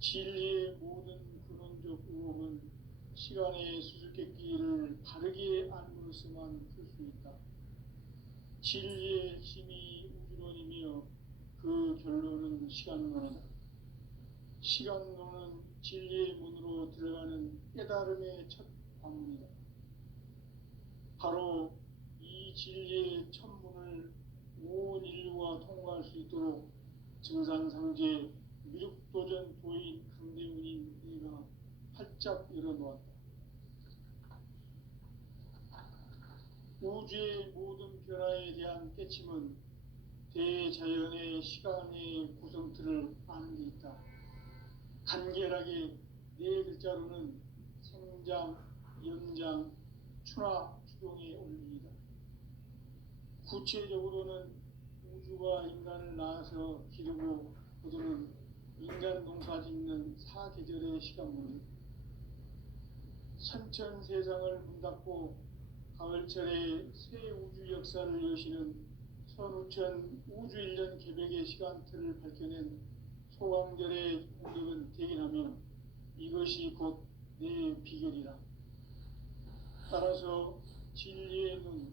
진리의 모든 근원적 의혹은 시간의 수수께끼를 바르게 알므로서만 풀 수 있다. 진리의 힘이 우주론이며 그 결론은 시간론이다. 시간론은 진리의 문으로 들어가는 깨달음의 첫 방문이다. 바로 이 진리의 첫 문을 온 인류가 통과할 수 있도록 증산상제 미륵도전 도인 강대문인 내가 활짝 열어놓았다. 우주의 모든 변화에 대한 깨침은 대자연의 시간의 구성틀을 아는 데 있다. 간결하게 네 글자로는 생장, 연장, 추나 추동의 원리이다. 구체적으로는 우주가 인간을 낳아서 기르고 거두는 인간 농사 짓는 사계절의 시간문이 선천 세상을 문닫고 가을철에 새 우주 역사를 여시는 선우천 우주일년 개백의 시간틀을 밝혀낸 소강절의 공덕은 대견하며 이것이 곧 내 비결이라. 따라서 진리의 눈,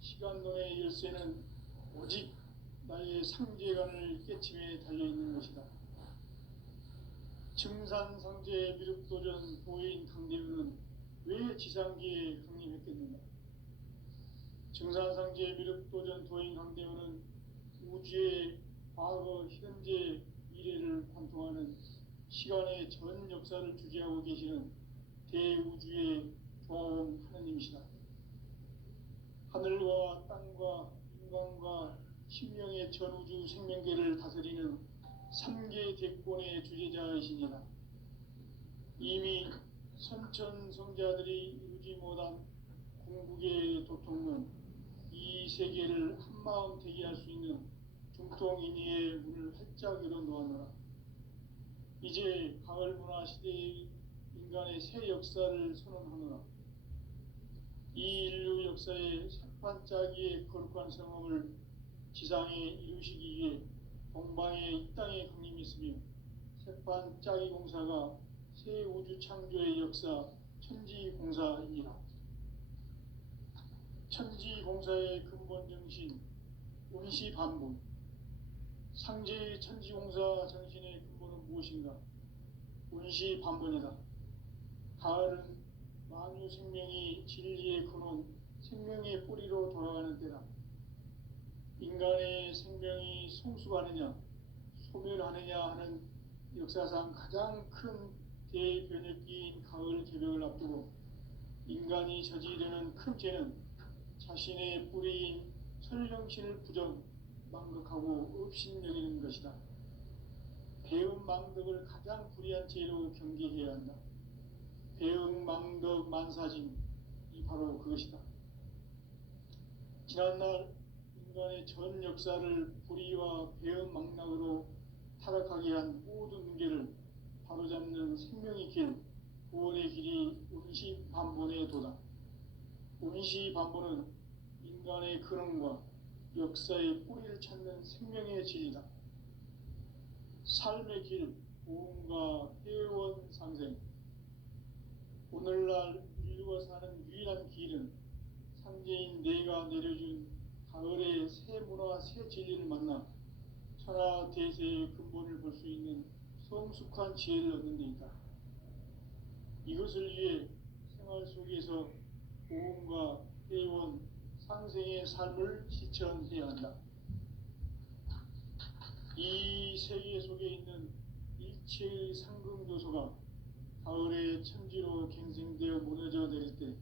시간론의 열쇠는 오직 나의 상제관을 깨침에 달려있는 것이다. 증산상제 미륵도전 도인 강대문은 왜 지상기에 강림했겠는가? 증산상제 미륵도전 도인 강대문은 우주의 과거, 현재, 미래를 관통하는 시간의 전 역사를 주재하고 계시는 대우주의 조화원 하느님이시다. 하늘과 땅과 인간과 신명의 전우주 생명계를 다스리는 3계 대권의 주재자이시니라. 이미 선천성자들이 이루지 못한 궁극의 도통론, 이 세계를 한마음 되게 할 수 있는 중통인의의 문을 활짝 열어놓았노라. 이제 가을 문화 시대의 인간의 새 역사를 선언하노라. 이 인류 역사의 새반짝이의 거룩한 성험을 지상에 이루시기 위해 동방의 이 땅에 강림했으며 새반짝이 공사가 새 우주 창조의 역사 천지공사이니라. 천지공사의 근본 정신 운시반분. 상제의 천지공사 정신의 근본은 무엇인가? 운시반분이다. 가을은 만유 생명이 진리의 근원, 생명의 뿌리로 돌아가는 때다. 인간의 생명이 성숙하느냐, 소멸하느냐 하는 역사상 가장 큰 대변혁기인 가을 개벽을 앞두고 인간이 저지르는 큰 죄는 자신의 뿌리인 설령신을 부정, 망극하고 업신여기는 것이다. 배음 망덕을 가장 불의한 죄로 경계해야 한다. 배음 망덕 만사짐이 바로 그것이다. 지난날 인간의 전 역사를 불의와 배음 망락으로 타락하게 한 모든 문제를 바로잡는 생명의 길, 구원의 길이 운시반본의 도다. 운시반본은 인간의 근원과 역사의 뿌리를 찾는 생명의 진리다. 삶의 길, 고음과 회원 상생. 오늘날 인류가 사는 유일한 길은 상제인 내가 내려준 가을의 새 문화, 새 진리를 만나 천하 대세의 근본을 볼 수 있는 성숙한 지혜를 얻는 데 있다. 이것을 위해 생활 속에서 고음과 회원, 상생의 삶을 실천해야 한다. 이 세계 속에 있는 일체의 상금요소가 가을의 천지로 갱생되어 무너져 내릴 때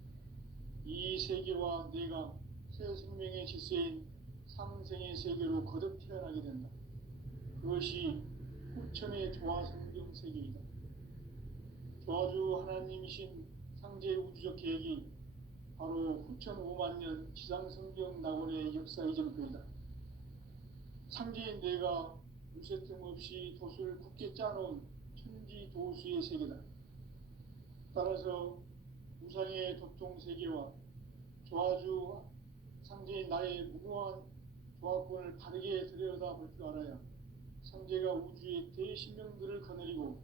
이 세계와 내가 새 생명의 질서인 상생의 세계로 거듭 태어나게 된다. 그것이 후천의 조화성경 세계이다. 조화주 하나님이신 상제 우주적 계획이 바로 후천 5만 년 지상성경 낙원의 역사 이정표이다. 상제인 내가 물새틈 없이 돛을 굳게 짜놓은 천지도수의 세계다. 따라서 우상의 도통세계와 조화주 상제인 나의 무궁한 조화권을 바르게 들여다볼 줄 알아야 상제가 우주의 대신명들을 거느리고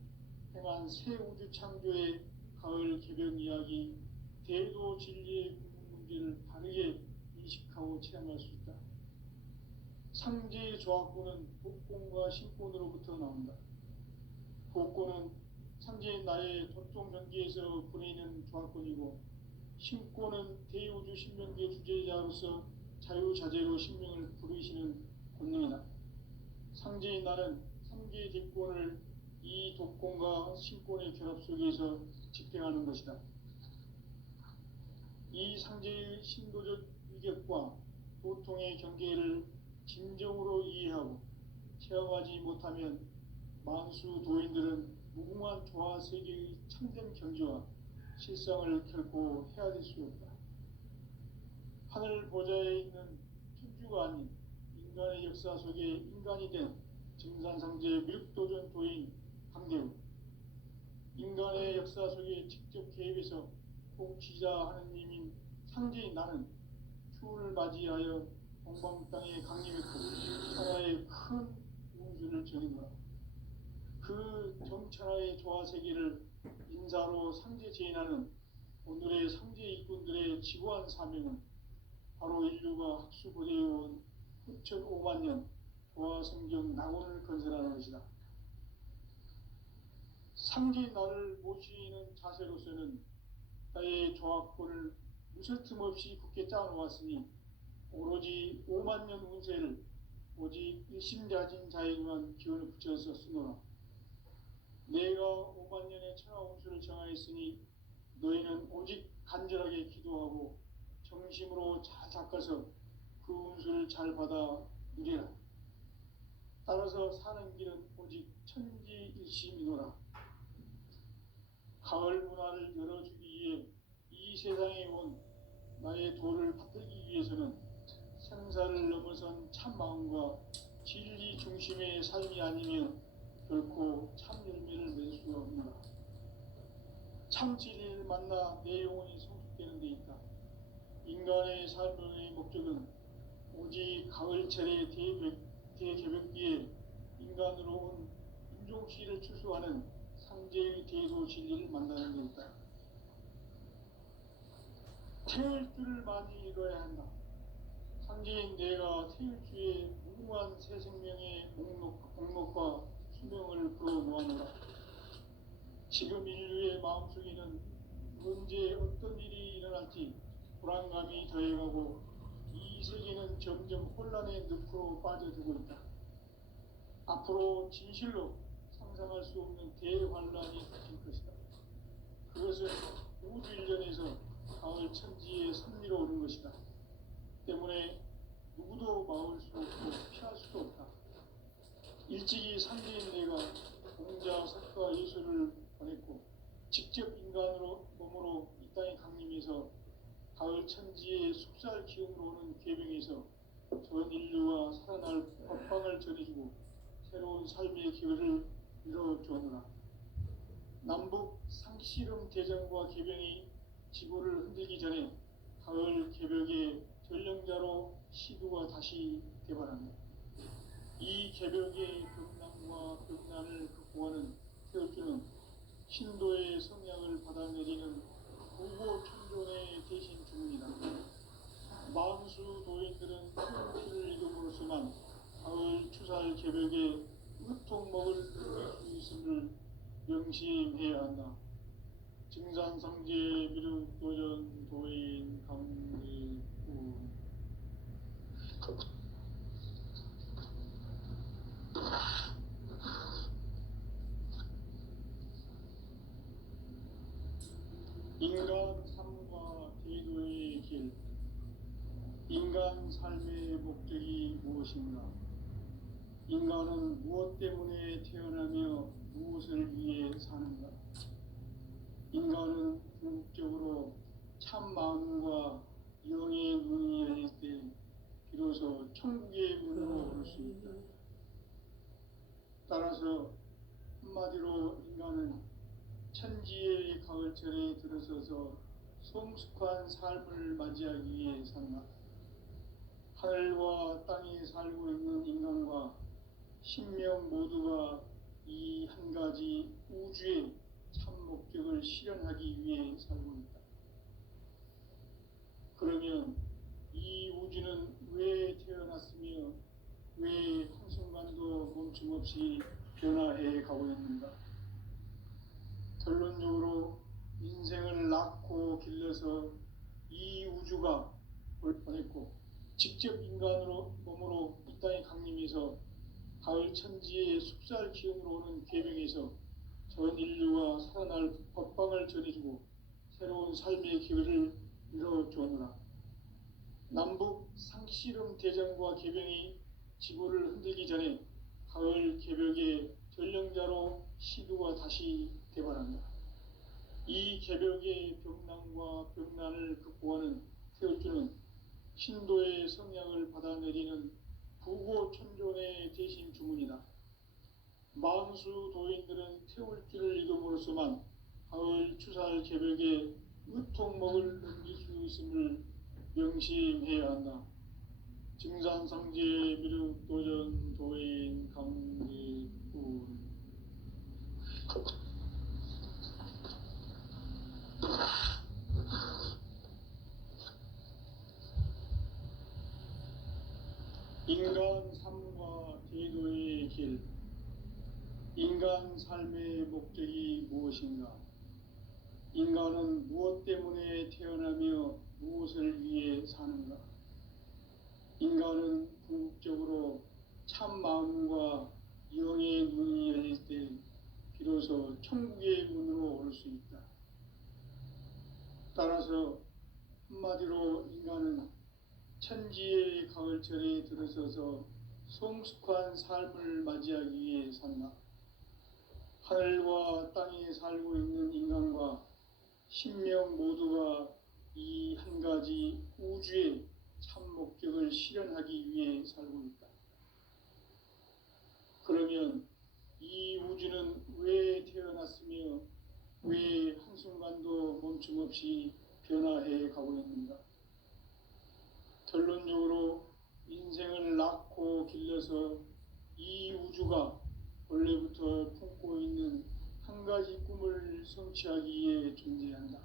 행한 새 우주 창조의 가을 개벽 이야기, 대도 진리의 궁극 문제를 바르게 인식하고 체험할 수 있다. 상제의 조합구는 복권과 신권으로부터 나온다. 복권은 상제의 나의 도통 전기에서 보내는 조합권이고, 신권은 대우주 신명계 주제자로서 자유자재로 신명을 부르시는 권능이다. 상제의 나는 상제의 대권을 이 독권과 신권의 결합 속에서 집행하는 것이다. 이 상제의 신도적 위격과 도통의 경계를 진정으로 이해하고 체험하지 못하면 만수 도인들은 무궁한 조화 세계의 참된 경지와 실상을 결코 헤아릴 수 없다. 하늘 보좌에 있는 천주가 아닌 인간의 역사 속에 인간이 된 증산상제 밀도전 도인 강대우, 인간의 역사 속에 직접 개입해서 통치자 하느님인 상제인 나는 추운을 맞이하여 동방 땅에 강림했고 천하의 큰 운수를 전했노라. 그 정천하의 조화 세계를 인사로 상제 제인하는 오늘의 상제 일꾼들의 지구한 사명은 바로 인류가 학수고대해온 9,500만 년 조화 성경 낙원을 건설하는 것이다. 상제 나를 모시는 자세로서는 나의 조합권을 무설틈 없이 굳게 짜놓았으니 오로지 5만 년 운세를 오직 일심자진 자에게만 기운을 붙여서 쓰노라. 내가 5만 년의 천하 운수를 정하였으니 너희는 오직 간절하게 기도하고 정심으로 잘 닦아서 그 운수를 잘 받아 누리라. 따라서 사는 길은 오직 천지일심이노라. 가을 문화를 열어주기 위해 이 세상에 온 나의 도를 받들기 위해서는 생사를 넘어선 참 마음과 진리 중심의 삶이 아니면 결코 참 열매를 맺을 수가 없노라. 참 진리를 만나 내 영혼이 성숙되는 데 있다. 인간의 삶의 목적은 오직 가을철의 대개벽기에 인간으로 온 인종시를 추수하는 상제의 대도 진리를 만나는 데 있다. 태울 줄을 많이 이뤄야 한다. 상제인 내가 태울 주의 무궁한 새 생명의 목록과 수명을 불어놓아노라. 지금 인류의 마음속에는 언제 어떤 일이 일어날지 불안감이 더해가고 이 세계는 점점 혼란의 늪으로 빠져들고 있다. 앞으로 진실로 상상할 수 없는 대환란이 닥칠 것이다. 그것은 우주 일전에서 가을 천지에 선미로 오는 것이다. 때문에 누구도 막을 수 없고 피할 수도 없다. 일찍이 상제인 내가 공자, 석가, 예수를 보냈고 직접 인간으로 몸으로 이 땅에 강림해서 가을 천지의 숲살 기운으로 오는 궤병에서 전 인류와 살아날 법방을 전해주고 새로운 삶의 기회를 이뤄주었노라. 남북 상씨름 대전과 개병이 지구를 흔들기 전에 가을 개벽의 전령자로 시두가 다시 개발한다. 이 개벽의 극난과 극난을 극복하는 태울주는 신도의 성향을 받아내리는 부고 천존의 대신 주문이다. 만수 도인들은 태울주를 읽음으로써만 가을 추살 개벽의 으통먹을 느낄 수 있음을 명심해야 한다. 증산상제 미륵도전 도인 강리구 인간 삶과 대도의 길. 인간 삶의 목적이 무엇인가? 인간은 무엇 때문에 태어나며 무엇을 위해 사는가? 인간은 궁극적으로 참 마음과 영의 눈이 열릴 때 비로소 천국의 문으로 올 수 있다. 따라서 한마디로 인간은 천지의 가을철에 들어서서 성숙한 삶을 맞이하기 위해 산다. 하늘과 땅에 살고 있는 인간과 신명 모두가 이 한 가지 우주의 참 목적을 실현하기 위해 살고 있다. 그러면 이 우주는 왜 태어났으며 왜 한순간도 멈춤없이 변화해 가고 있는가? 결론적으로 인생을 낳고 길러서 이 우주가 보냈고 직접 인간으로 몸으로 이 땅에 강림해서 가을 천지의 숲살 기운으로 오는 계명에서 전 인류가 살아날 법방을 전해주고 새로운 삶의 기회를 열어주었노라. 남북 상씨름 대전과 계병이 지구를 흔들기 전에 가을 개벽의 전령자로 시두가 다시 대발한다. 이 개벽의 병난과 병난을 극복하는 태울주는 신도의 성량을 받아내리는 부고천존의 대신 주문이다. 만수 도인들은 태울주를 읽음으로써만 가을 추살 개벽의 의통목을 넘길 수 있음을 명심해야 한다. 증산상제 미륵도전 도인 강대군. 인간 삶과 제도의 길. 인간 삶의 목적이 무엇인가? 인간은 무엇 때문에 태어나며 무엇을 위해 사는가? 인간은 궁극적으로 참 마음과 영의 눈이 열릴 때 비로소 천국의 문으로 올 수 있다. 따라서 한마디로 인간은 천지의 가을철에 들어서서 성숙한 삶을 맞이하기 위해 산다. 하늘과 땅에 살고 있는 인간과 신명 모두가 이 한 가지 우주의 참 목적을 실현하기 위해 살고 있다. 그러면 이 우주는 왜 태어났으며 왜 한순간도 멈춤없이 변화해 가고 있는가? 결론적으로 인생을 낳고 길러서 이 우주가 원래부터 품고 있는 한 가지 꿈을 성취하기 위해 존재한다.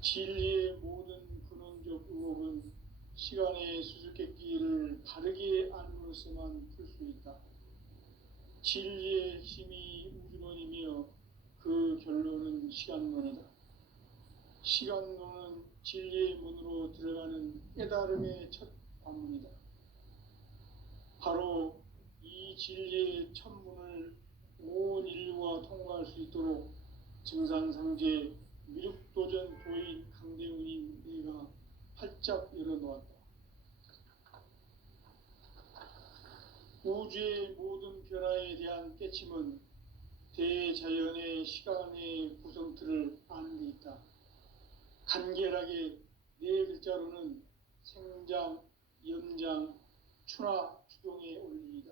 진리의 모든 근원적 의혹은 시간의 수수께끼를 바르게 알므로써만 풀 수 있다. 진리의 핵심이 우주론이며 그 결론은 시간론이다. 시간론은 진리의 문으로 들어가는 깨달음의 첫 관문이다. 바로 이 진리의 첫 문을 온 인류가 통과할 수 있도록 증산상제 미륵도전 도인 강대훈인 내가 활짝 열어놓았다. 우주의 모든 변화에 대한 깨침은 대자연의 시간의 구성틀을 아는 데 있다. 간결하게 네 글자로는 생장, 연장, 추나 추동의 원리이다.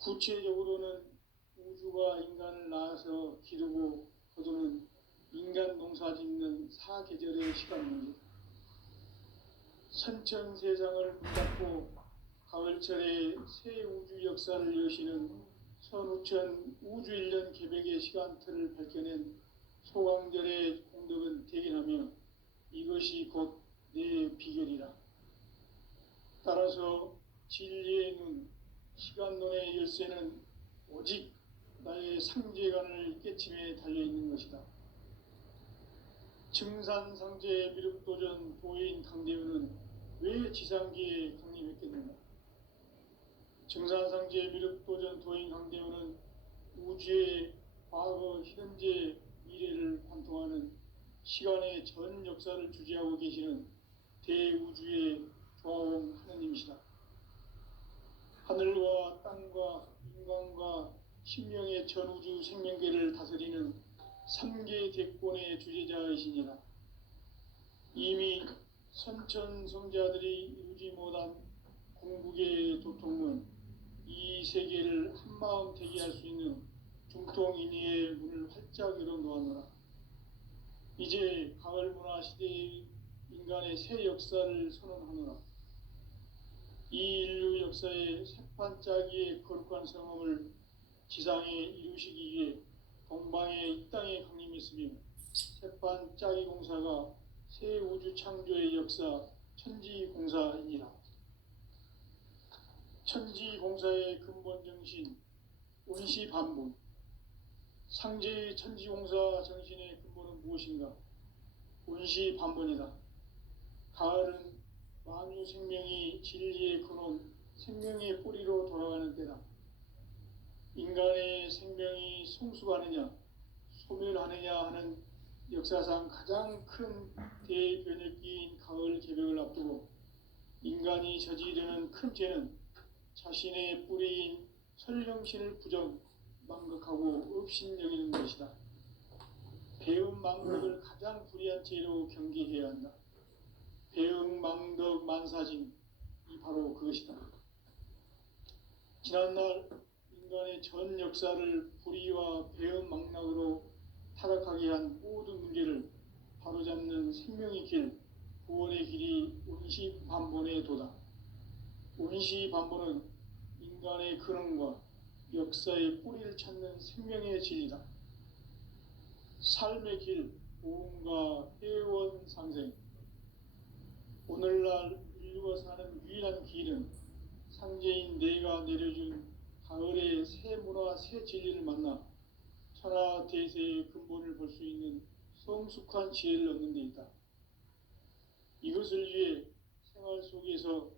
구체적으로는 우주가 인간을 낳아서 기르고 거두는 인간 농사 짓는 사계절의 시간 문제. 선천세상을 문닫고 가을철에 새 우주 역사를 여시는 선우천 우주일년 개백의 시간틀을 밝혀낸 소강절의 공덕은 대견하며 이것이 곧 내 비결이라. 따라서 진리의 눈, 시간론의 열쇠는 오직 나의 상제관을 깨침에 달려있는 것이다. 증산상제 미륵도전 도인 강대훈은 왜 지상기에 강림했겠는가? 증산상제 미륵도전 도인 강대훈은 우주의 과거, 현재, 미래를 관통하는 시간의 전 역사를 주재하고 계시는 대우주의 조화원 하느님이시다. 하늘과 땅과 인간과 신명의 전우주 생명계를 다스리는 3개 대권의 주재자이시니라. 이미 선천성자들이 이루지 못한 궁극의 도통문, 이 세계를 한마음 되게 할 수 있는 중통인의의 문을 활짝 열어놓았노라. 이제 가을 문화 시대의 인간의 새 역사를 선언하노라. 이 인류 역사의 새판짜기의 거룩한 성험을 지상에 이루시기 위해 동방에 이 땅에 강림했으며 새판 짜기 공사가 새 우주 창조의 역사 천지 공사이니라. 천지 공사의 근본 정신 운시 반본. 상제의 천지 공사 정신의 근본은 무엇인가? 운시 반본이다. 가을은 만유 생명이 진리의 근원, 생명의 뿌리로 돌아가는 때다. 인간의 생명이 성숙하느냐, 소멸하느냐 하는 역사상 가장 큰 대변혁기인 가을 개벽을 앞두고 인간이 저지르는 큰 죄는 자신의 뿌리인 설령신을 부정, 망각하고 업신여기는 것이다. 배움 망덕을 가장 불의한 죄로 경계해야 한다. 배움 망덕 만사진, 이 바로 그것이다. 지난날 인간의 전 역사를 불의와 배움 망락으로 타락하게 한 모든 문제를 바로잡는 생명의 길, 구원의 길이 운시 반본의 도다. 운시 반본은 인간의 근원과 역사의 뿌리를 찾는 생명의 진리다. 삶의 길, 보험과 회원 상생. 오늘날 인류가 사는 유일한 길은 상제인 내가 내려준 가을의 새 문화, 새 진리를 만나 천하 대세의 근본을 볼 수 있는 성숙한 지혜를 얻는 데 있다. 이것을 위해 생활 속에서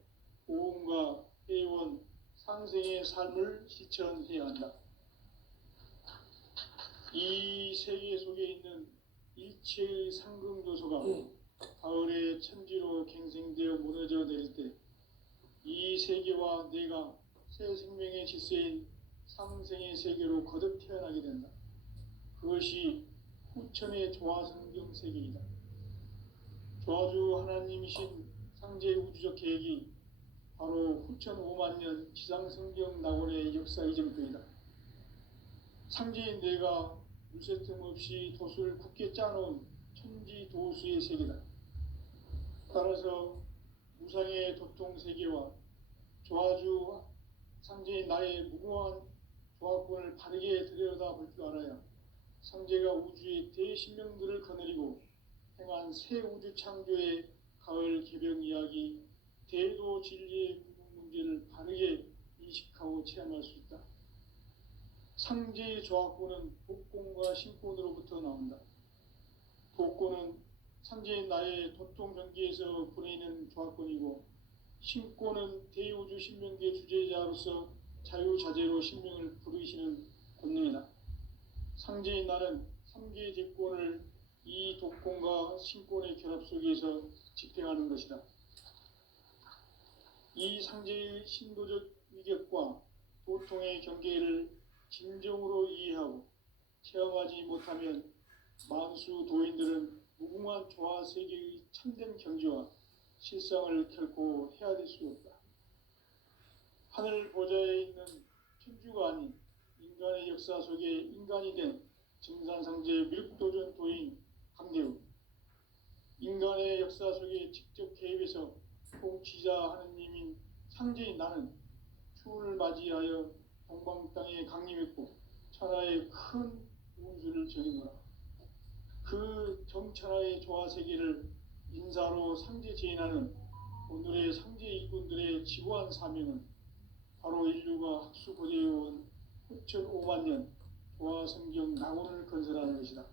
보험과 회원, 상생의 삶을 실천해야 한다. 이 세계 속에 있는 일체의 상승조소가 가을의 천지로 갱생되어 무너져 내릴 때 이 세계와 내가 새 생명의 질서인 상생의 세계로 거듭 태어나게 된다. 그것이 후천의 조화성경 세계이다. 조화주 하나님이신 상제 우주적 계획이 바로 후천 5만 년 지상성경 낙원의 역사 이전표이다. 상제인 내가 물새 틈 없이 도수를 굳게 짜놓은 천지 도수의 세계다. 따라서 무상의 도통 세계와 조화주 상제인 나의 무궁한 조화권을 바르게 들여다볼 줄 알아야 상제가 우주의 대신명들을 거느리고 행한 새 우주 창조의 가을 개벽 이야기, 대도 진리의 문제를 바르게 인식하고 체험할 수 있다. 상제의 조화권은 복권과 신권으로부터 나온다. 복권은 상제인 나의 도통 경계에서 보내는 조화권이고, 신권은 대우주 신명계 주제자로서 자유자재로 신명을 부르시는 권능이다. 상제인 나는 3개의 제권을 이 독권과 신권의 결합 속에서 집행하는 것이다. 이 상제의 신도적 위격과 도통의 경계를 진정으로 이해하고 체험하지 못하면 만수 도인들은 무궁한 조화 세계의 참된 경지와 실상을 결코 헤아릴 수 없다. 하늘 보좌에 있는 천주가 아닌 인간의 역사 속에 인간이 된 증산상제 밀국도전 도인 강대우, 인간의 역사 속에 직접 개입해서 통치자 하느님인 상제인 나는 추운을 맞이하여 동방 땅에 강림했고 천하의 큰 운수를 정해노라. 그 정천하의 조화세계를 인사로 상제 제인하는 오늘의 상제 일꾼들의 지구한 사명은 바로 인류가 학수고대해온 후천 5만 년 조화성경 낙원을 건설하는 것이다.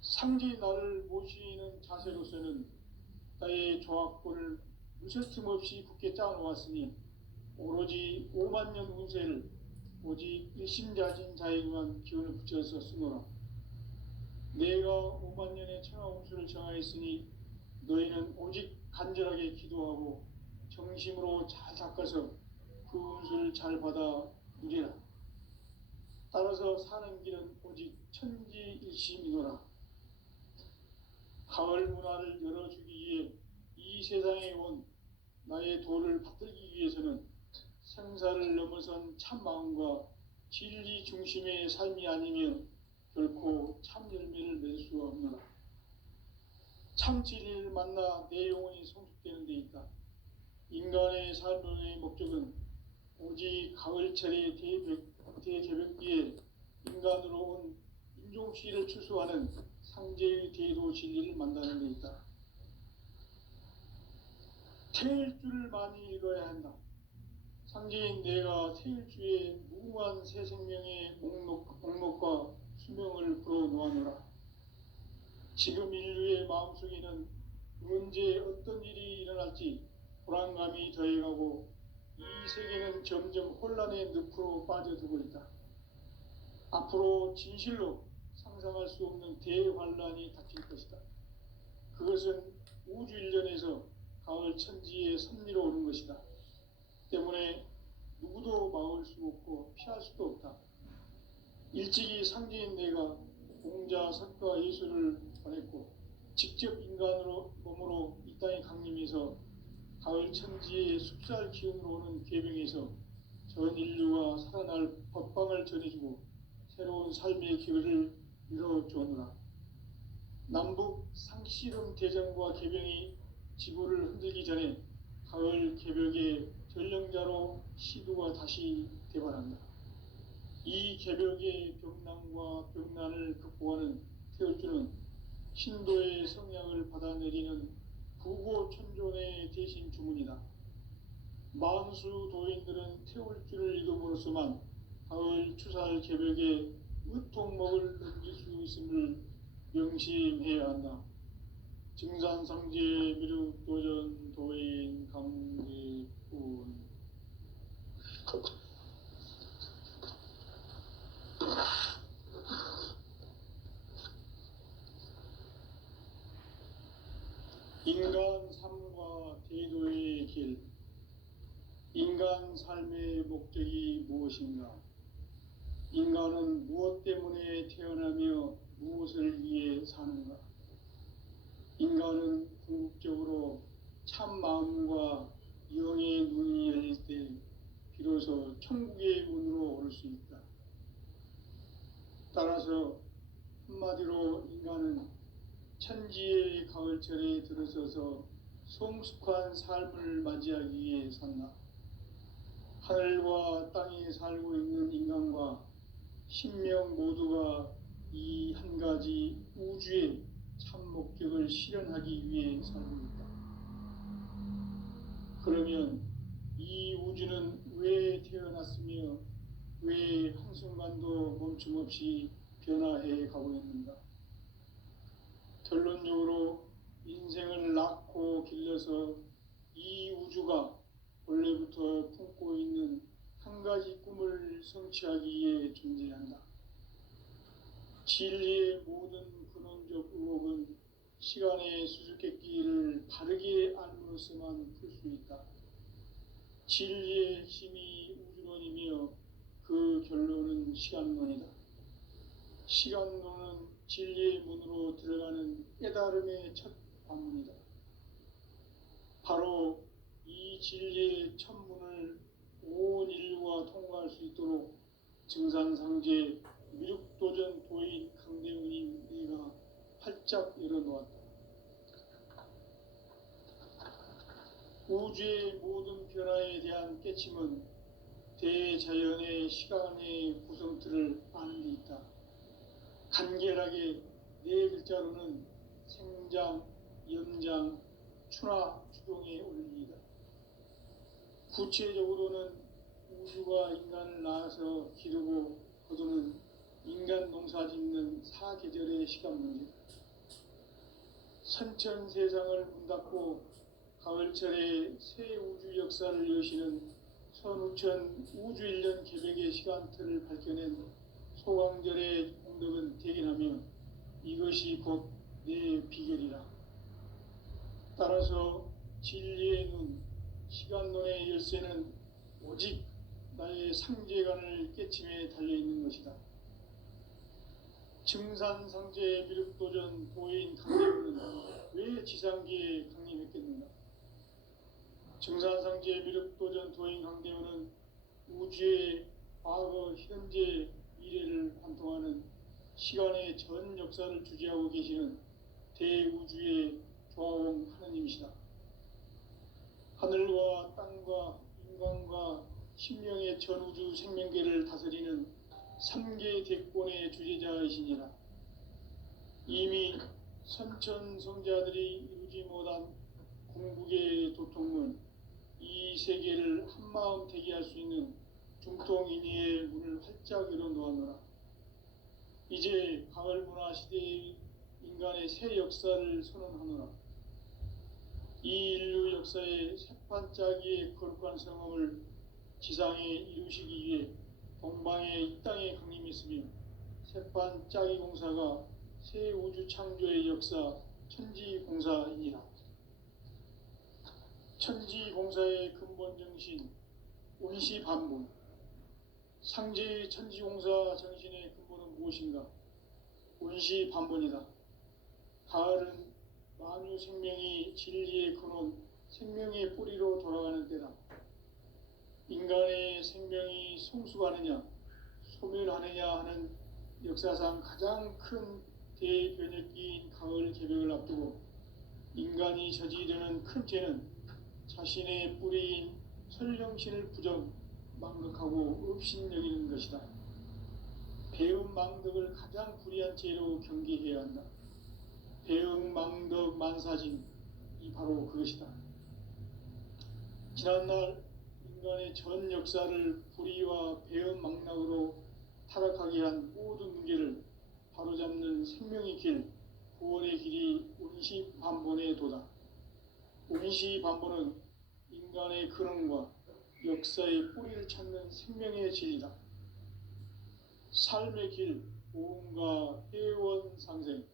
상제의 나를 모시는 자세로서는 나의 조화권을 무쇠틈 없이 굳게 짜놓았으니 오로지 5만 년 운세를 오직 일심자진 자에게만 기운을 붙여서 쓰노라. 내가 5만 년의 천하 운수를 정하였으니 너희는 오직 간절하게 기도하고 정심으로 잘 닦아서 그 운수를 잘 받아 누리라. 따라서 사는 길은 오직 천지일심이노라. 가을 문화를 열어주기 위해 이 세상에 온 나의 도를 받들기 위해서는 생사를 넘어선 참 마음과 진리 중심의 삶이 아니면 결코 참 열매를 맺을 수가 없노라. 참 진리를 만나 내 영혼이 성숙되는 데 있다. 인간의 삶의 목적은 오직 가을철의 대개벽기에 인간으로 온 인종시를 추수하는 상제의 대도 진리를 만나는 데 있다. 태일주를 많이 읽어야 한다. 상제인 내가 태일주의 무궁한 새 생명의 목록과 수명을 불어놓아노라. 지금 인류의 마음속에는 언제 어떤 일이 일어날지 불안감이 더해가고 이 세계는 점점 혼란의 늪으로 빠져들고 있다. 앞으로 진실로 상상할 수 없는 대환란이 닥칠 것이다. 그것은 우주 일련에서 가을 천지의 섭리로 오는 것이다. 때문에 누구도 막을 수 없고 피할 수도 없다. 일찍이 상제인 내가 공자, 석가, 예수를 보냈고 직접 인간으로 몸으로 이 땅에 강림해서 가을 천지의 숲살 기운으로 오는 계병에서 전 인류가 살아날 법방을 전해주고 새로운 삶의 기회를 이뤄주었노라. 남북 상씨름 대전과 계병이 지구를 흔들기 전에 가을 개벽의 전령자로 시두가 다시 대발한다. 이 개벽의 병난과 병난을 극복하는 태울주는 신도의 성향을 받아내리는 부고천존의 대신 주문이다. 만수 도인들은 태울주를 읽음으로써만 가을 추살 개벽의 의통목을 넘길 수 있음을 명심해야 한다. 증산상제 미륵도전 도인 강제군. 인간 삶과 대도의 길. 인간 삶의 목적이 무엇인가? 인간은 무엇 때문에 태어나며 무엇을 위해 사는가? 인간은 궁극적으로 참 마음과 영의 눈이 열릴 때 비로소 천국의 문으로 오를 수 있다. 따라서 한마디로 인간은 천지의 가을철에 들어서서 성숙한 삶을 맞이하기 위해 산다. 하늘과 땅에 살고 있는 인간과 신명 모두가 이 한 가지 우주의 참 목적을 실현하기 위해 살고 있다. 그러면 이 우주는 왜 태어났으며 왜 한순간도 멈춤 없이 변화해 가고 있는가? 결론적으로 인생을 낳고 길러서 이 우주가 원래부터 품고 있는 한 가지 꿈을 성취하기 위해 존재한다. 진리의 모든 근원적 의혹은 시간의 수수께끼를 바르게 알므로써만 풀 수 있다. 진리의 핵심이 우주론이며 그 결론은 시간론이다. 시간론은 진리의 문으로 들어가는 깨달음의 첫 관문이다. 바로 이 진리의 첫 문을 온 인류가 통과할 수 있도록 증산상제 미륵도전 도인 강대훈이 네가 활짝 열어놓았다. 우주의 모든 변화에 대한 깨침은 대자연의 시간의 구성틀을 아는 데 있다. 간결하게 네 글자로는 생장, 연장, 추나 추동의 원리이다. 구체적으로는 우주가 인간을 낳아서 기르고 거두는 인간 농사 짓는 사계절의 시간 문제다. 선천 세상을 문 닫고 가을철에 새 우주 역사를 여시는 선우천 우주 1년 개벽의 시간틀을 밝혀낸 소강절의 공덕은 대견하며 이것이 곧 내 비결이라. 따라서 진리의 눈, 시간론의 열쇠는 오직 나의 상제관을 깨침에 달려있는 것이다. 증산상제 미륵도전 도인 강대훈은 왜 지상계에 강림했겠는가? 증산상제 미륵도전 도인 강대훈은 우주의 과거, 현재, 미래를 관통하는 시간의 전 역사를 주재하고 계시는 대우주의 조화원 하느님이시다. 하늘과 땅과 인간과 신명의 전우주 생명계를 다스리는 3계 대권의 주제자이시니라. 이미 선천성자들이 이루지 못한 궁극의 도통문, 이 세계를 한마음 되게 할 수 있는 중통인의의 문을 활짝 열어놓았노라. 이제 가을 문화 시대의 인간의 새 역사를 선언하노라. 이 인류 역사의 새판짜기의 거룩한 성험을 지상에 이루시기 위해 동방의 이 땅에 강림했으며, 새판짜기 공사가 새 우주 창조의 역사 천지공사이니라. 천지공사의 근본 정신 운시반본, 상제의 천지공사 정신의 근본은 무엇인가? 운시반본이다. 가을은 만유 생명이 진리의 근원, 생명의 뿌리로 돌아가는 때다. 인간의 생명이 성숙하느냐, 소멸하느냐 하는 역사상 가장 큰 대변혁기인 가을 개벽을 앞두고 인간이 저지르는 큰 죄는 자신의 뿌리인 설령신을 망각하고 업신여기는 것이다. 배은망덕을 가장 불의한 죄로 경계해야 한다. 배은망덕 만사진이 바로 그것이다. 지난날 인간의 전 역사를 불의와 배은망락으로 타락하게 한 모든 문제를 바로잡는 생명의 길, 구원의 길이 운시반본의 도다. 운시반본은 인간의 근원과 역사의 뿌리를 찾는 생명의 진리다. 삶의 길, 보험과 회원 상생.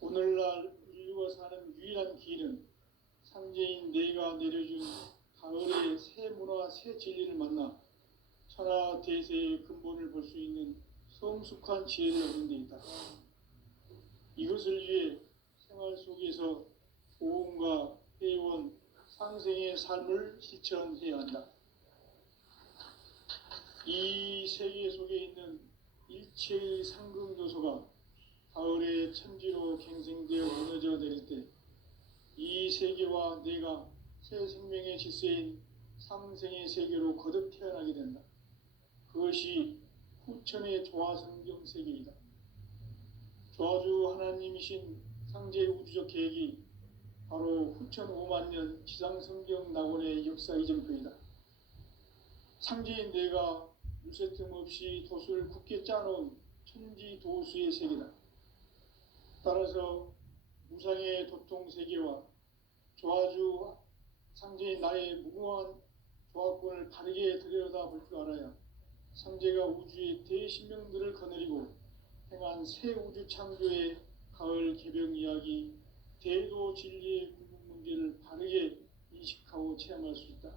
오늘날 인류가 사는 유일한 길은 상제인 내가 내려준 가을의 새 문화, 새 진리를 만나 천하 대세의 근본을 볼 수 있는 성숙한 지혜를 얻는 데 있다. 이것을 위해 생활 속에서 보험과 회원, 상생의 삶을 실천해야 한다. 이 세계 속에 있는 일체의 상금 요소가 가을의 천지로 갱생되어 무너져 내릴 때 이 세계와 내가 새 생명의 질서인 상생의 세계로 거듭 태어나게 된다. 그것이 후천의 조화성경 세계이다. 조화주 하나님이신 상제 우주적 계획이 바로 후천 5만 년 지상성경 낙원의 역사 이정표이다. 상제인 내가 물새틈 없이 도수를 굳게 짜놓은 천지도수의 세계다. 따라서 무상의 도통세계와 조화주 상제인 나의 무모한 조화권을 바르게 들여다볼 줄 알아야 상제가 우주의 대신명들을 거느리고 행한 새 우주 창조의 가을 개벽 이야기, 대도 진리의 궁극 문제를 바르게 인식하고 체험할 수 있다.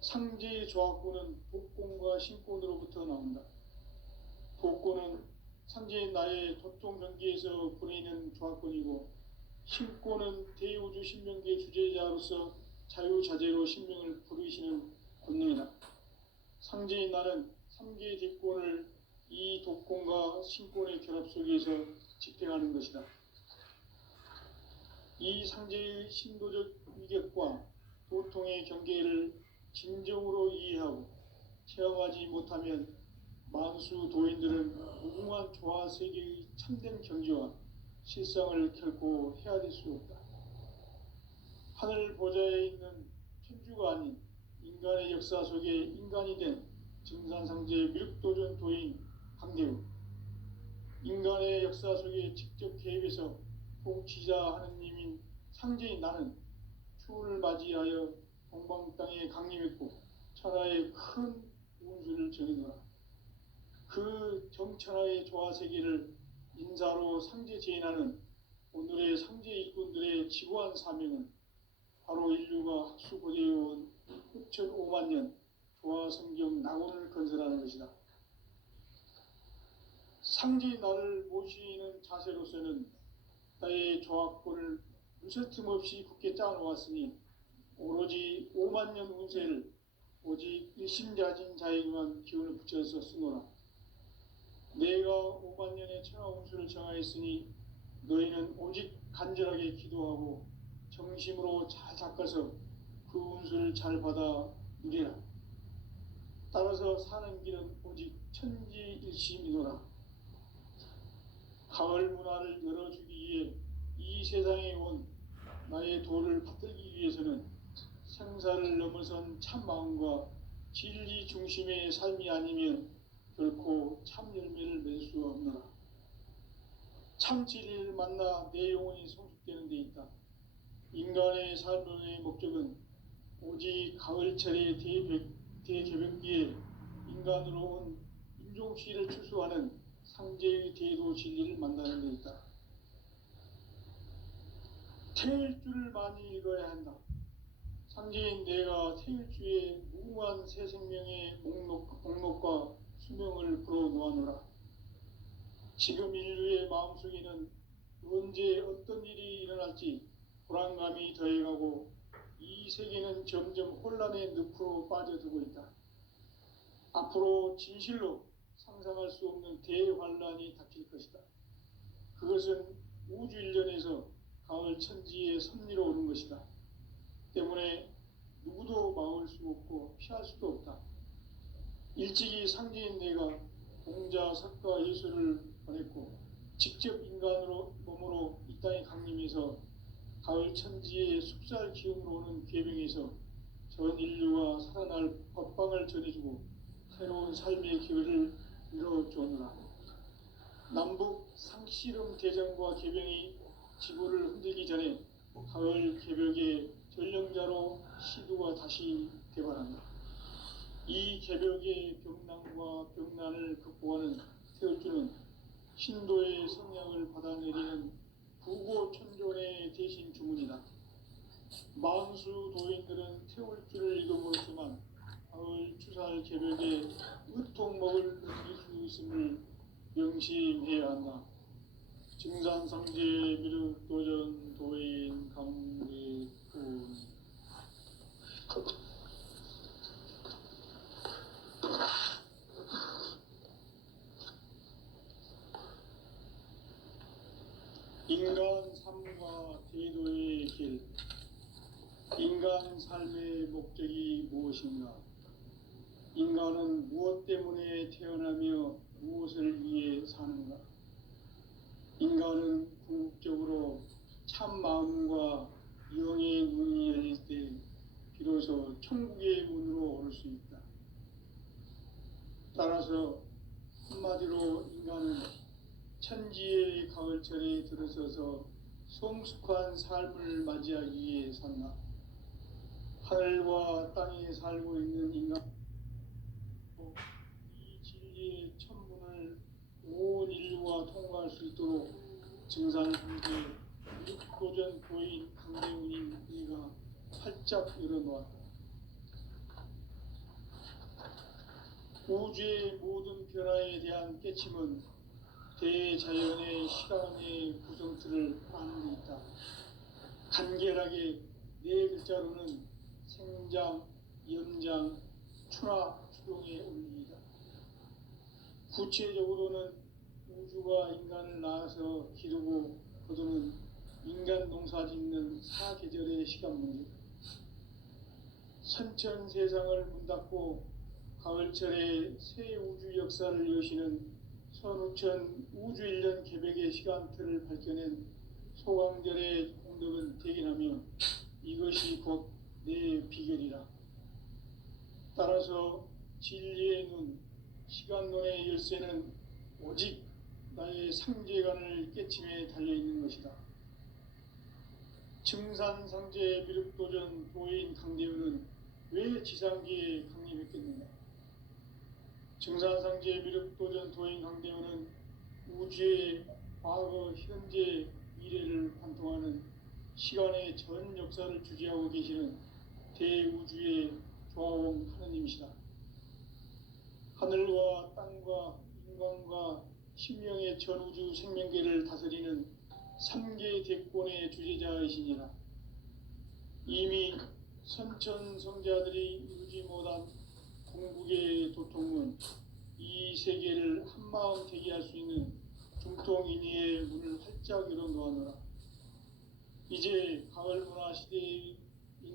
상제의 조화권은 복권과 신권으로부터 나온다. 복권은 상제인 나의 도통 경계에서 보내는 조화권이고, 신권은 대우주 신명계 주제자로서 자유자재로 신명을 부르시는 권능이다. 상제인 나는 3계 대권을 이 독권과 신권의 결합 속에서 집행하는 것이다. 이 상제의 신도적 위격과 도통의 경계를 진정으로 이해하고 체험하지 못하면 만수 도인들은 무궁한 조화 세계의 참된 경지와 실상을 결코 헤아릴 수 없다. 하늘 보좌에 있는 천주가 아닌 인간의 역사 속에 인간이 된 증산상제의 밀도전 도인 강대우, 인간의 역사 속에 직접 개입해서 통치자 하느님인 상제인 나는 추운을 맞이하여 동방 땅에 강림했고 천하의 큰 운수를 정해놓아 그 정천하의 조화세계를 인사로 상제 제인하는 오늘의 상제 일꾼들의 지고한 사명은 바로 인류가 학수고대해온 6,5만 년 조화성경 낙원을 건설하는 것이다. 상제 나를 모시는 자세로서는 나의 조화권을 무쇠틈 없이 굳게 짜놓았으니 오로지 5만 년 운세를 오직 일심자진 자에게만 기운을 붙여서 쓰노라. 내가 5만 년의 천하 운수를 정하였으니 너희는 오직 간절하게 기도하고 정심으로 잘 닦아서 그 운수를 잘 받아 이래라. 따라서 사는 길은 오직 천지일심이노라. 가을 문화를 열어주기 위해 이 세상에 온 나의 도를 받들기 위해서는 생사를 넘어선 참마음과 진리 중심의 삶이 아니면 결코 참 열매를 맺을 수 없노라. 참 진리를 만나 내 영혼이 성숙되는 데 있다. 인간의 삶의 목적은 오직 가을철의 대개벽기에 인간으로 온 인종시를 추수하는 상제의 대도 진리를 만나는 데 있다. 태일주를 많이 읽어야 한다. 상제인 내가 태일주의 무궁한 새 생명의 목록과 수명을 불어놓아노라. 지금 인류의 마음속에는 언제 어떤 일이 일어날지 불안감이 더해가고 이 세계는 점점 혼란의 늪으로 빠져들고 있다. 앞으로 진실로 상상할 수 없는 대환란이 닥칠 것이다. 그것은 우주 일련에서 가을 천지의 섭리로 오는 것이다. 때문에 누구도 막을 수 없고 피할 수도 없다. 일찍이 상제인 내가 공자, 석가, 예수를 보냈고 직접 인간으로 몸으로 이 땅에 강림해서 가을 천지의 숲살 기운으로 오는 계명에서 전 인류가 살아날 법방을 전해주고 새로운 삶의 기회를 이뤄주느라. 남북 상씨름 대전과 계병이 지구를 흔들기 전에 가을 개벽의 전령자로 시두가 다시 개발한다. 이 개벽의 병난과 병난을 극복하는 태울주는 신도의 성향을 받아내리는 부고천존의 대신 주문이다. 만수 도인들은 태울주를 읽어보았지만 가을 추살 개벽에 으통먹을 넘길 수 있음을 명심해야 한다. 증산상제 미륵도전 도인 강례군. 인간 삶과 제도의 길. 인간 삶의 목적이 무엇인가? 인간은 무엇 때문에 태어나며 무엇을 위해 사는가? 인간은 궁극적으로 참 마음과 영의 눈이 열릴 때 비로소 천국의 문으로 오를 수 있다. 따라서 한마디로 인간은 천지의 가을철에 들어서서 성숙한 삶을 맞이하기 위해 산다. 하늘과 땅에 살고 있는 인간, 이 진리의 천문을 온 인류가 통과할 수 있도록 증산상제 육도전 도인 강대훈인 이가 활짝 열어놓았다. 우주의 모든 변화에 대한 깨침은 대자연의 시간의 구성틀을 아는 데 있다. 간결하게 네 글자로는 생장, 연장, 추나 추동의 원리이다. 구체적으로는 우주가 인간을 낳아서 기르고 거두는 인간 농사 짓는 사계절의 시간 문제. 선천 세상을 문 닫고 가을철에 새 우주 역사를 여시는 선우천 우주일년 개벽의 시간틀을 밝혀낸 소강절의 공덕은 대견하며 이것이 곧 내 비결이라. 따라서 진리의 눈, 시간론의 열쇠는 오직 나의 상제관을 깨침에 달려있는 것이다. 증산상제 미륵도전 도인 강대훈은 왜 지상기에 강림했겠느냐? 증산상제 미륵도전 도인 강대훈은 우주의 과거, 현재, 미래를 관통하는 시간의 전 역사를 주재하고 계시는 대우주의 조화원 하느님이시다. 하늘과 땅과 인간과 신명의 전우주 생명계를 다스리는 3계 대권의 주제자이시니라. 이미 선천성자들이 이루지 못한 궁극의 도통은 이 세계를 한마음 되게 할 수 있는 중통인의의 문을 활짝 열어놓았노라. 이제 가을 문화 시대의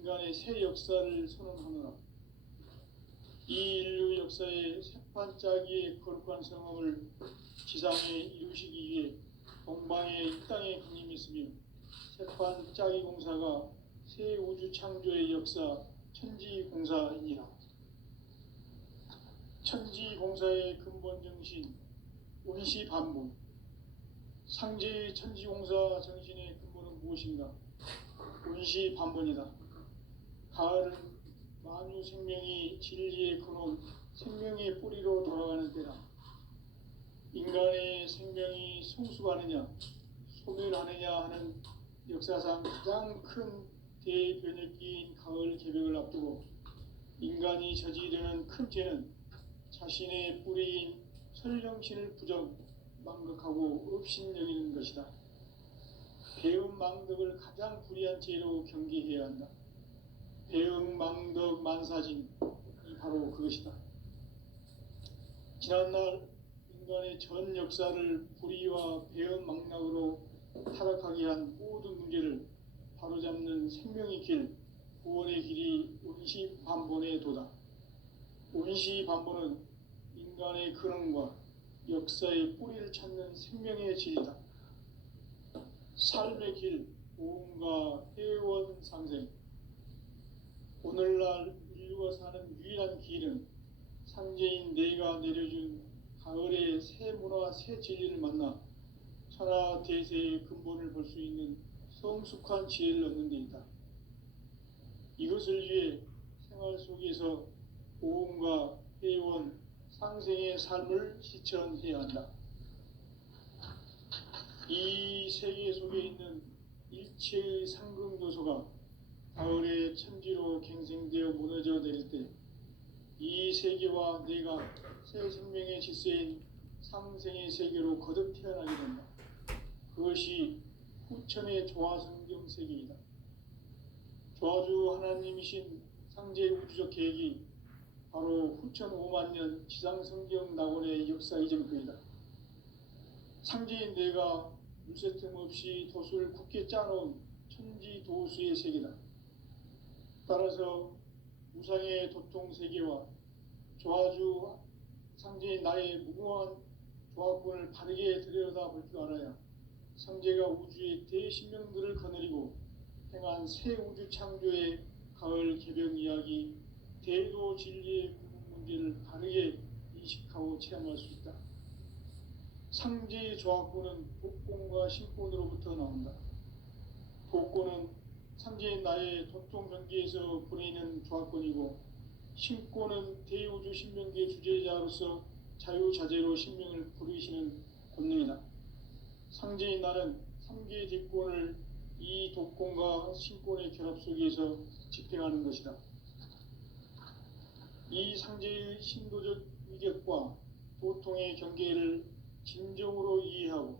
인간의 새 역사를 선언하노라. 이 인류 역사의 새판짜기의 거룩한 성함을 지상에 이루시기 위해 동방의 이 땅에 강림했으며 새판짜기 공사가 새 우주 창조의 역사 천지공사이니라. 천지공사의 근본 정신 원시반본. 상제의 천지공사 정신의 근본은 무엇인가? 원시반본이다. 가을은 만유 생명이 진리의 근원, 생명의 뿌리로 돌아가는 때다. 인간의 생명이 성숙하느냐, 소멸하느냐 하는 역사상 가장 큰 대변혁기인 가을 개벽을 앞두고 인간이 저지르는 큰 죄는 자신의 뿌리인 설령신을 부정, 망극하고 업신여기는 것이다. 배음 망덕을 가장 불의한 죄로 경계해야 한다. 배음 망덕 만사진이 바로 그것이다. 지난날 인간의 전 역사를 불의와 배음 망락으로 타락하게 한 모든 문제를 바로잡는 생명의 길, 구원의 길이 원시반본의 도다. 원시반본은 인간의 근원과 역사의 뿌리를 찾는 생명의 질이다. 삶의 길, 오음과 회원 상생. 오늘날 인류가 사는 유일한 길은 상제인 내가 내려준 가을의 새 문화, 새 진리를 만나 천하 대세의 근본을 볼 수 있는 성숙한 지혜를 얻는 데 있다. 이것을 위해 생활 속에서 오음과 회원, 상생의 삶을 실천해야 한다. 이 세계 속에 있는 일체의 상금 요소가 가을의 천지로 갱생되어 무너져 내릴 때 이 세계와 내가 새 생명의 질서인 상생의 세계로 거듭 태어나게 된다. 그것이 후천의 조화성경 세계이다. 조화주 하나님이신 상제 우주적 계획이 바로 후천 5만 년 지상성경 낙원의 역사 이전표이다. 상제인 내가 물새 틈 없이 도수를 굳게 짜놓은 천지도수의 세계다. 따라서 우상의 도통 세계와 조화주 상제인 나의 무궁한 조화권을 바르게 들여다볼 줄 알아야 상제가 우주의 대신명들을 거느리고 행한 새 우주 창조의 가을 개벽 이야기, 대도 진리의 문제를 바르게 인식하고 체험할 수 있다. 상제의 조화권은 복권과 신권으로부터 나온다. 복권은 상제인 나의 도통 경계에서 보내는 조화권이고, 신권은 대우주 신명기의 주제자로서 자유자재로 신명을 부르시는 권능이다. 상제인 나는 3개의 뒷권을 이 독권과 신권의 결합 속에서 집행하는 것이다. 이 상제의 신도적 위격과 도통의 경계를 진정으로 이해하고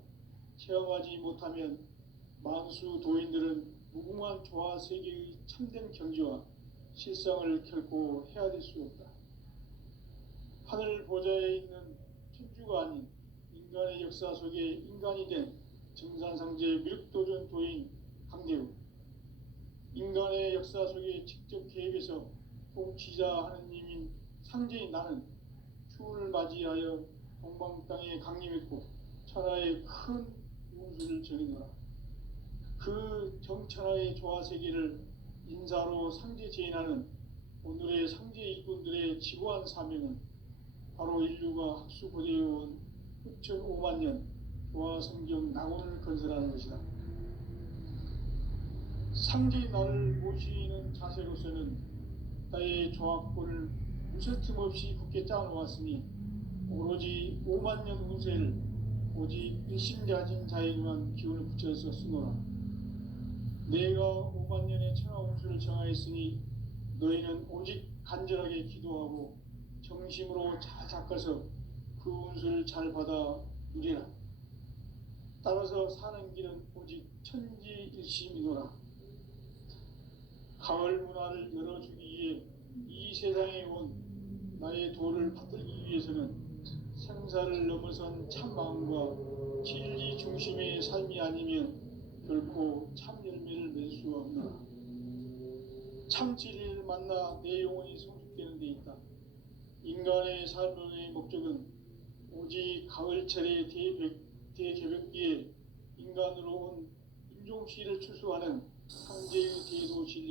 체험하지 못하면 만수 도인들은 무궁한 조화 세계의 참된 경지와 실상을 결코 헤아릴 수 없다. 하늘 보좌에 있는 천주가 아닌 인간의 역사 속에 인간이 된 정산상제 미륵도전 도인 강대우, 인간의 역사 속에 직접 개입해서 통치자 하느님인 상제인 나는 추운을 맞이하여 동방 땅에 강림했고 천하의 큰 운수를 전이노라. 그 정천하의 조화세계를 인사로 상제 제인하는 오늘의 상제 일꾼들의 지고한 사명은 바로 인류가 학수고대해온 후천 5만 년 조화성경 낙원을 건설하는 것이다. 상제인 나를 모시는 자세로서는 나의 조합권을 무쇠틈 없이 굳게 짜놓았으니 오로지 5만 년 운세를 오직 일심가진 자에게만 기운을 붙여서 쓰노라. 내가 5만 년의 천하 운수를 정하였으니 너희는 오직 간절하게 기도하고 정심으로 잘 닦아서 그 운수를 잘 받아 누리라. 따라서 사는 길은 오직 천지일심이노라. 가을 문화를 열어주기 위해 이 세상에 온 나의 도를 받들기 위해서는 생사를 넘어선 참 마음과 진리 중심의 삶이 아니면 결코 참 열매를 맺을 수 없노라. 참 진리를 만나 내 영혼이 성숙되는 데 있다. 인간의 삶의 목적은 오직 가을철의 대개벽기에 인간으로 온 인종시를 추수하는 황제의 대도 진리